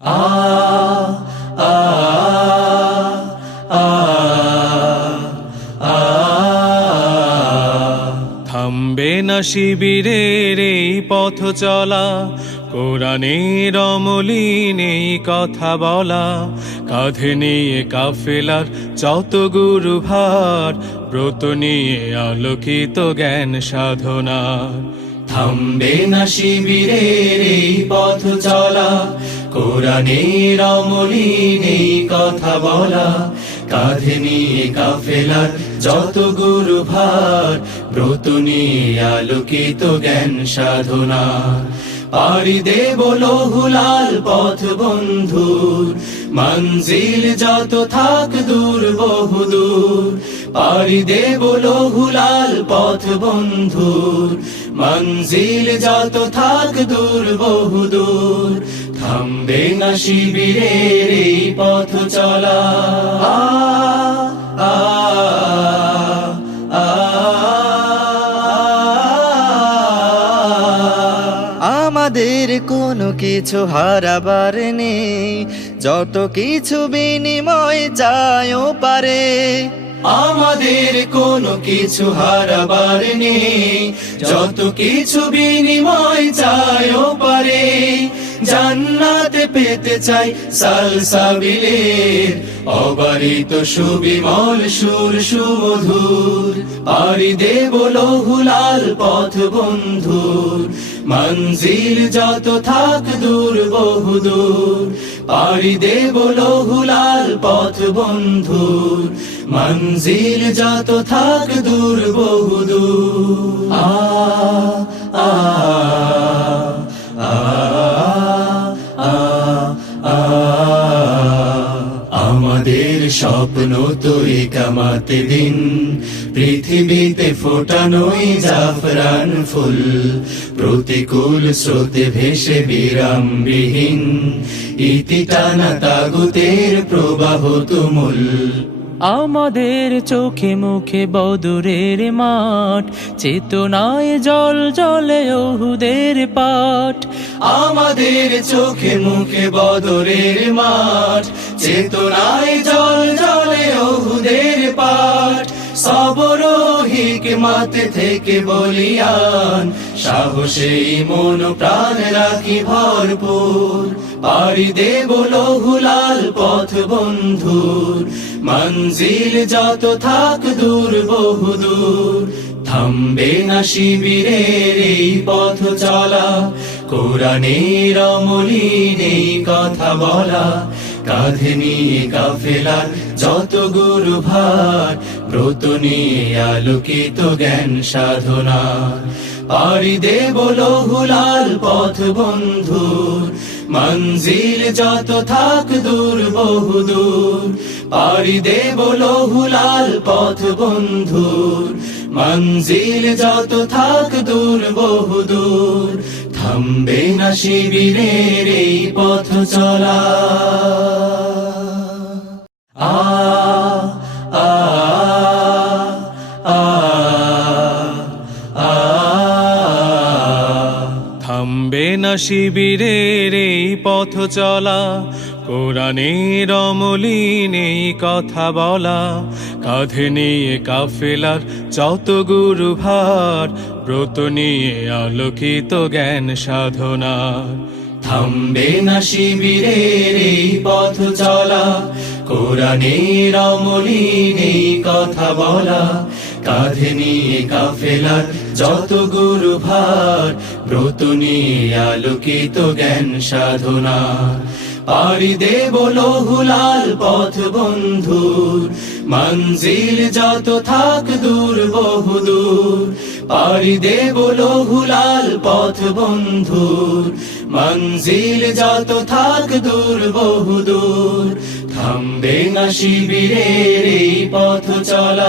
আ আ আ থামবে না শিবিরের এই পথ চলা, কোরআনের অমলিন এই কথা বলা। কাঁধে নিয়ে কাফেলার যত গুরু ভার ব্রত নিয়ে আলোকিত জ্ঞান সাধনার। থামবে না শিবিরের এই পথ চলা কোরআনের অমলিন এই কথা বলা, কাঁধে নিয়ে কাফেলার যত গুরু ভার ব্রত নিয়ে আলোকিত জ্ঞান সাধনা। পাড়ি দেব লহুলাল পথ বন্ধুর, মঞ্জিল যত থাক দূর বহু দূর। পাড়ি দেব লহুলাল পথ বন্ধুর মঞ্জিল যত থাক দূর, বহু দূর। থামবে না শিবিরের এই পথ চলা। আমাদের কোনো কিছু হারাবার নেই। যত কিছু বিনিময় চায়ও পারে। আমাদের কোনো কিছু হারাবার নেই। যত কিছু বিনিময় চাইও পারে, জান্নাতে পেতে চাই সালসাবিলের। অবারিত সুবিমল সুর সুমধুর, পারি দেব লহুলাল পথ বন্ধুর। মঞ্জিল যত থাক দূর বহু দূর পারি দেব লহুলাল পথ বন্ধুর মঞ্জিল যত থাক দূর বহু আমাদের স্বপ্ন তো কামাতে দিন। পৃথিবীতে ফোটানোই জাফরান ফুল। প্রতিকূল স্রোতে ভেসে বিরামবিহীন। ইতি টানা তাগুতের প্রবাহ তুমুল। আমাদের চোখে মুখে বদুরের মাঠ চেতনায় জল জলে ওহুদের পাঠ। আমাদের চোখে মুখে বদরের মাঠ চেতনায় জল জলে ওহুদের পাঠ। সবর হিকমাতে থেকে বলিয়ান সাহসে মন প্রাণ রাখি ভরপুর। পাড়ি দেব লহুলাল পথ বন্ধুর, মঞ্জিল যত থাক দূর বহু দূর। থামবে না শিবিরের এই পথ চলা, কোরআনের অমলিন এই কথা বলা। কাঁধে নিয়ে কাফেলার যত গুরু ভার, ব্রত নিয়ে আলোকিত জ্ঞান সাধনা। পাড়ি দেব লহুলাল পথ বন্ধুর, মঞ্জিল যত থাক দূর বহু দূর। পাড়ি দেব লহুলাল পথ বন্ধুর, মঞ্জিল যত থাক দূর বহু দূর। থামবে না শিবিরের এই পথ চলা। আ আ। থামবে না শিবিরের পথ চলা, কোরআনের অমলিন কথা বলা, কাঁধে নিয়ে কাফেলার যত গুরু ভার ব্রত নিয়ে আলোকিত জ্ঞান সাধনার। থামবে না শিবিরের এই পথ চলা, কোরআনের অমলিন কথা বলা, কাঁধে নিয়ে কাফেলার যত গুরু ভার ব্রত আলোকিত জ্ঞান সাধনা। পাড়ি দেব লহুলাল পথ বন্ধুর, মঞ্জিল যত থাক দূর বহু দূর। পাড়ি দেব লহুলাল পথ বন্ধুর, মঞ্জিল যত থাক দূর বহু দূর। থামবে না শিবিরের এই পথ চলা।